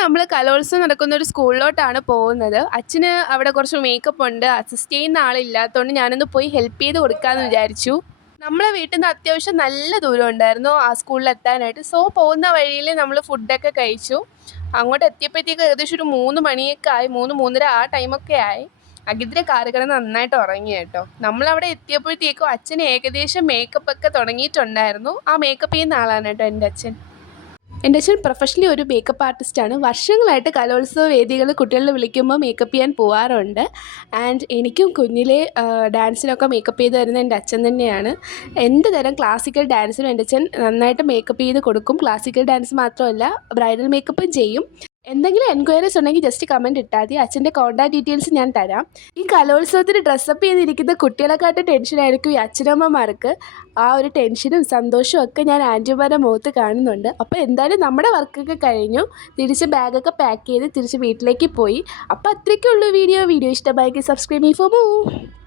നമ്മൾ കലോത്സവം നടക്കുന്ന ഒരു സ്കൂളിലോട്ടാണ് പോകുന്നത്. അച്ഛന് അവിടെ കുറച്ച് മേക്കപ്പ് ഉണ്ട്. അസിസ്റ്റ് ചെയ്യുന്ന ആളില്ലാത്തതുകൊണ്ട് ഞാനൊന്ന് പോയി ഹെൽപ്പ് ചെയ്ത് കൊടുക്കാമെന്ന് വിചാരിച്ചു. നമ്മളെ വീട്ടിൽ നിന്ന് അത്യാവശ്യം നല്ല ദൂരം ഉണ്ടായിരുന്നു ആ സ്കൂളിൽ എത്താനായിട്ട്. സോ പോകുന്ന വഴിയിൽ നമ്മൾ ഫുഡൊക്കെ കഴിച്ചു. അങ്ങോട്ട് എത്തിയപ്പോഴത്തേക്ക് ഏകദേശം ഒരു 3 മണിയൊക്കെ ആയി, 3, 3:30 ആ ടൈമൊക്കെ ആയി. അഖിലിൻ്റെ കാറ് കിടന്ന് നന്നായിട്ട് ഉറങ്ങി കേട്ടോ. നമ്മളവിടെ എത്തിയപ്പോഴത്തേക്കും അച്ഛൻ ഏകദേശം മേക്കപ്പൊക്കെ തുടങ്ങിയിട്ടുണ്ടായിരുന്നു. ആ മേക്കപ്പ് ചെയ്യുന്ന ആളാണ് കേട്ടോ എൻ്റെ അച്ഛൻ. എൻ്റെ അച്ഛൻ പ്രൊഫഷണലി ഒരു മേക്കപ്പ് ആർട്ടിസ്റ്റാണ്. വർഷങ്ങളായിട്ട് കലോത്സവ വേദികൾ കുട്ടികളെ വിളിക്കുമ്പോൾ മേക്കപ്പ് ചെയ്യാൻ പോകാറുണ്ട്. ആൻഡ് എനിക്കും കുഞ്ഞിലെ ഡാൻസിനൊക്കെ മേക്കപ്പ് ചെയ്ത് തരുന്നത് എൻ്റെ അച്ഛൻ തന്നെയാണ്. എന്ത് തരം ക്ലാസിക്കൽ ഡാൻസിനും എൻ്റെ അച്ഛൻ നന്നായിട്ട് മേക്കപ്പ് ചെയ്ത് കൊടുക്കും. ക്ലാസിക്കൽ ഡാൻസ് മാത്രമല്ല, ബ്രൈഡൽ മേക്കപ്പും ചെയ്യും. എന്തെങ്കിലും എൻക്വയറീസ് ഉണ്ടെങ്കിൽ ജസ്റ്റ് കമൻറ്റ് ഇട്ടാൽ മതി. അച്ഛൻ്റെ കോൺടാക്ട് ഡീറ്റെയിൽസ് ഞാൻ തരാം. ഈ കലോത്സവത്തിന് ഡ്രസ്സപ്പ് ചെയ്തിരിക്കുന്ന കുട്ടികളെക്കാട്ടും ടെൻഷനായിരിക്കും ഈ അച്ഛനമ്മമാർക്ക്. ആ ഒരു ടെൻഷനും സന്തോഷവും ഒക്കെ ഞാൻ ആൻറ്റിമാരുടെ മുഖത്ത് കാണുന്നുണ്ട്. അപ്പോൾ എന്തായാലും നമ്മുടെ വർക്കൊക്കെ കഴിഞ്ഞു. തിരിച്ച് ബാഗൊക്കെ പാക്ക് ചെയ്ത് തിരിച്ച് വീട്ടിലേക്ക് പോയി. അപ്പോൾ അത്രയ്ക്കുള്ളൂ വീഡിയോ ഇഷ്ടമായെങ്കിൽ സബ്സ്ക്രൈബ് ചെയ്യ് ഫോർ മോർ.